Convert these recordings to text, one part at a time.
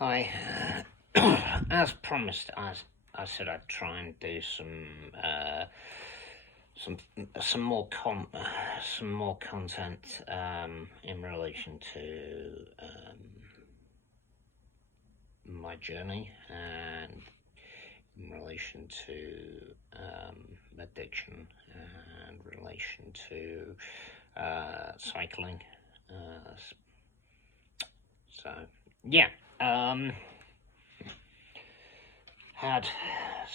Hi. As promised, I said I'd try and do some some more some more content in relation to my journey and in relation to addiction and relation to cycling. Uh, so yeah. Had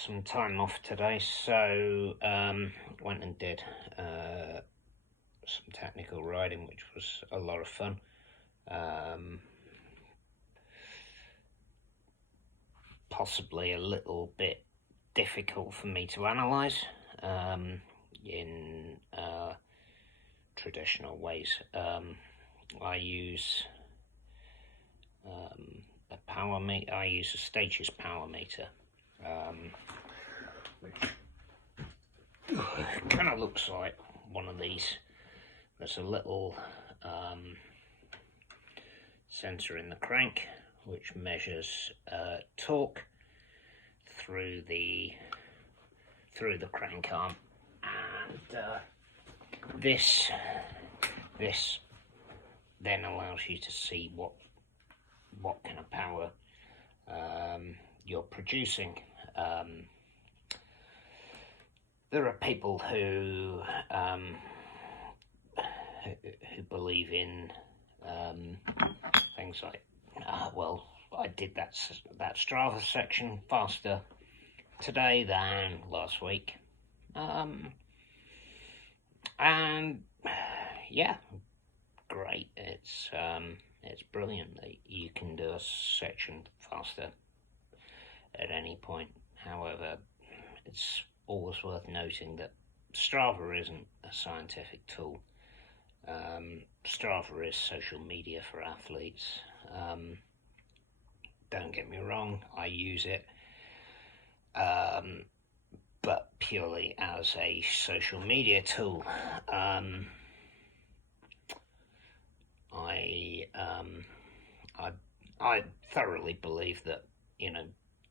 some time off today, so went and did some technical riding, which was a lot of fun. Possibly a little bit difficult for me to analyse in traditional ways. I use a power meter. I use a Stages power meter, which kind of looks like one of these. There's a little sensor in the crank which measures torque through the crank arm, and this then allows you to see what kind of power you're producing. There are people who believe in things like, well, I did that Strava section faster today than last week, and yeah, great. It's brilliant that you can do a section faster at any point. However, it's always worth noting that Strava isn't a scientific tool. Strava is social media for athletes. Don't get me wrong, I use it, but purely as a social media tool. I thoroughly believe that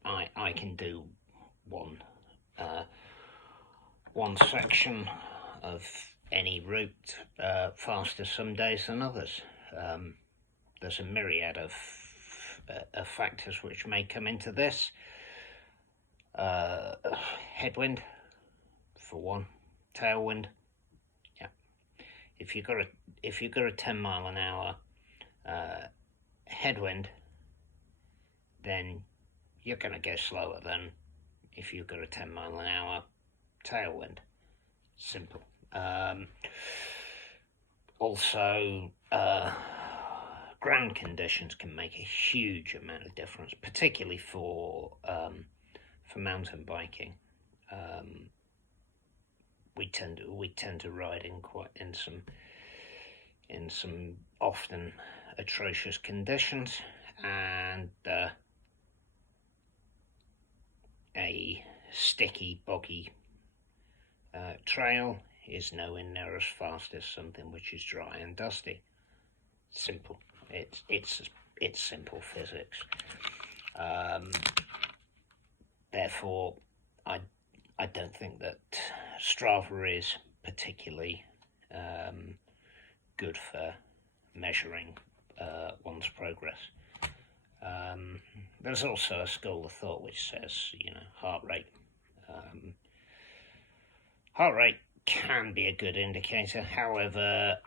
I can do one section of any route faster some days than others. There's a myriad of factors which may come into this. Headwind, for one, tailwind. Yeah, if you've got a 10 mile an hour headwind, then you're going to go slower than if you've got a 10 mile an hour tailwind. Simple. Also, ground conditions can make a huge amount of difference, particularly for mountain biking. We tend to ride in some often atrocious conditions, and a sticky, boggy trail is nowhere near as fast as something which is dry and dusty. Simple. It's simple physics. Therefore, I don't think that Strava is particularly good for measuring one's progress. There's also a school of thought which says, heart rate. Heart rate can be a good indicator. However,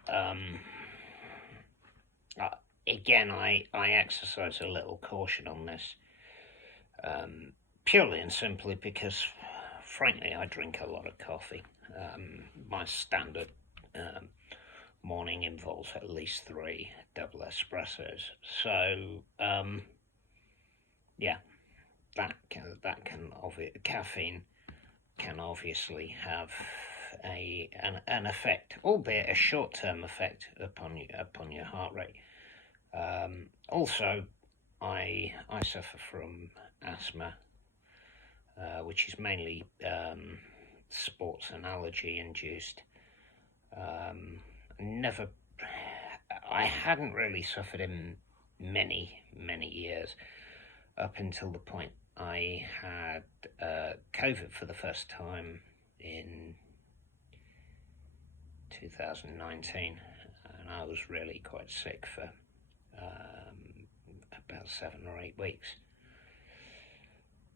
again, I exercise a little caution on this, purely and simply because, frankly, I drink a lot of coffee. My standard morning involves at least 3 double espressos. So, yeah, caffeine can obviously have an effect, albeit a short-term effect, upon your heart rate. Also, I suffer from asthma, which is mainly sports and allergy induced. I hadn't really suffered in many years, up until the point I had COVID for the first time in 2019, and I was really quite sick for about 7 or 8 weeks,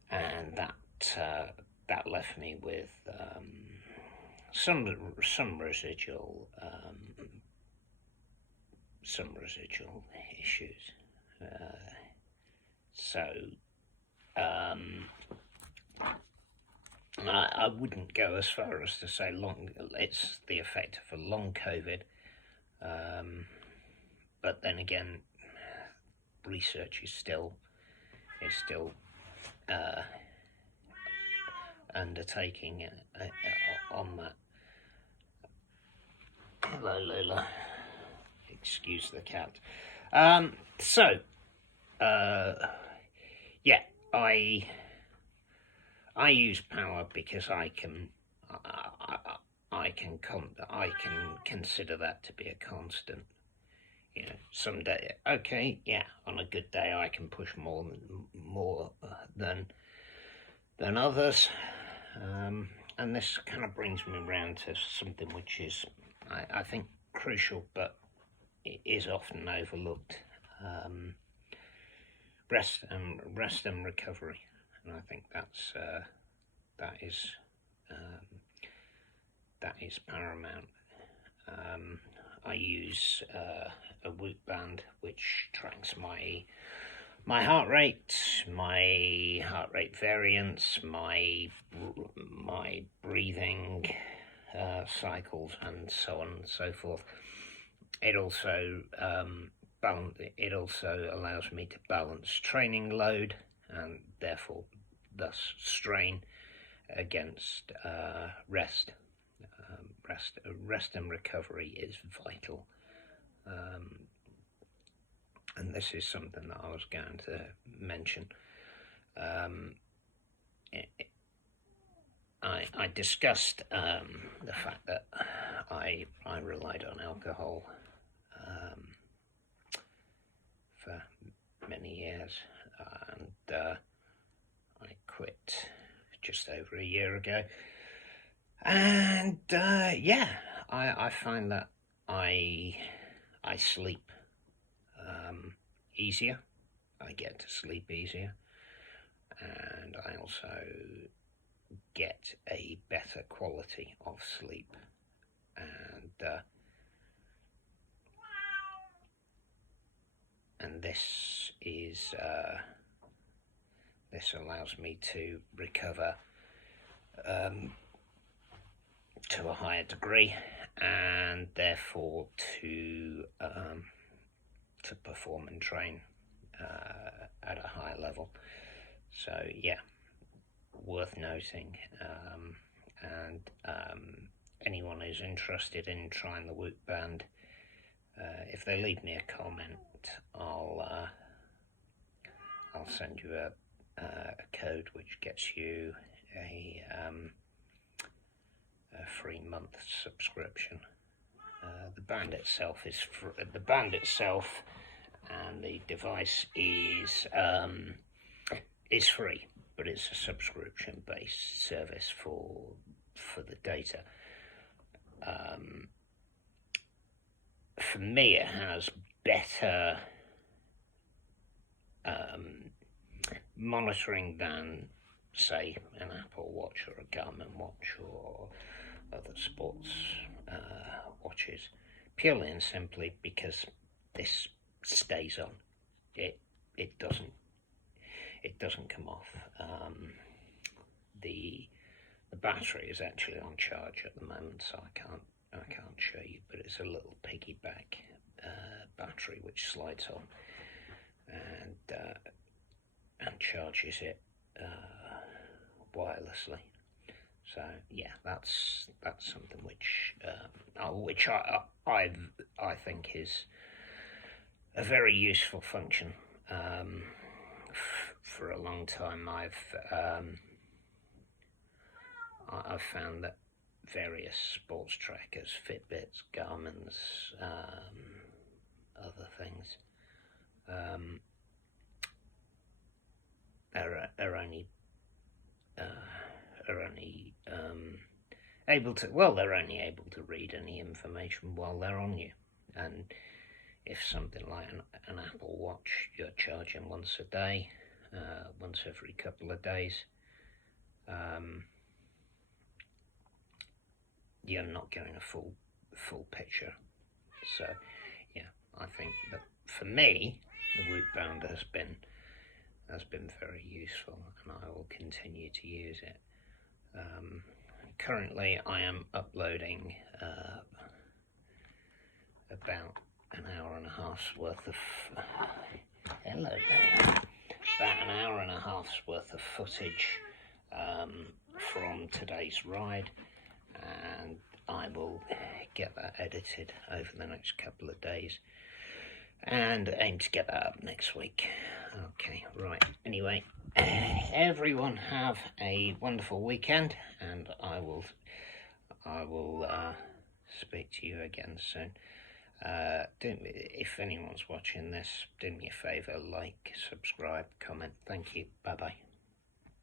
and that left me with some residual issues. I wouldn't go as far as to say it's the effect of a long COVID, but then again, research is still undertaking on that. Hello, Lola. Excuse the cat. Yeah, I use power because I can consider that to be a constant. You know, someday, okay, yeah, on a good day I can push more than others, and this kind of brings me around to something which is, I think, crucial, but it is often overlooked. Rest and recovery, and I think that is paramount. I use a Whoop band which tracks my heart rate, variance, my breathing cycles, and so on and so forth. It also allows me to balance training load and therefore thus strain against rest. Rest and recovery is vital, and this is something that I was going to mention. I discussed the fact that I relied on alcohol for many years, and I quit just over a year ago. And I find that I sleep easier. I get to sleep easier, and I also get a better quality of sleep, and this allows me to recover to a higher degree, and therefore to perform and train at a higher level. So yeah, worth noting, and anyone who's interested in trying the Whoop band, if they leave me a comment, I'll send you a code which gets you a 3-month subscription. The band itself and the device is free, but it's a subscription-based service for the data. For me, it has better monitoring than, say, an Apple Watch or a Garmin watch or other sports watches, purely and simply because this stays on. It doesn't come off. The battery is actually on charge at the moment, so I can't show you, but it's a little piggyback battery which slides on and charges it wirelessly. So yeah, that's something which I think is a very useful function. For a long time, I've found that various sports trackers, Fitbits, Garmin's, other things, are only able to, well, they're only able to read any information while they're on you. And if something like an Apple Watch, you're charging once a day, once every couple of days, you're not getting a full picture. So yeah, I think that for me, the Whoop Band has been very useful, and I will continue to use it. Currently, I am uploading about an hour and a half's worth of hello there. About an hour and a half's worth of footage from today's ride, and I will get that edited over the next couple of days and aim to get that up next week. Okay, right. Anyway, everyone have a wonderful weekend, and I will speak to you again soon. If anyone's watching this, do me a favour, like, subscribe, comment. Thank you. Bye bye.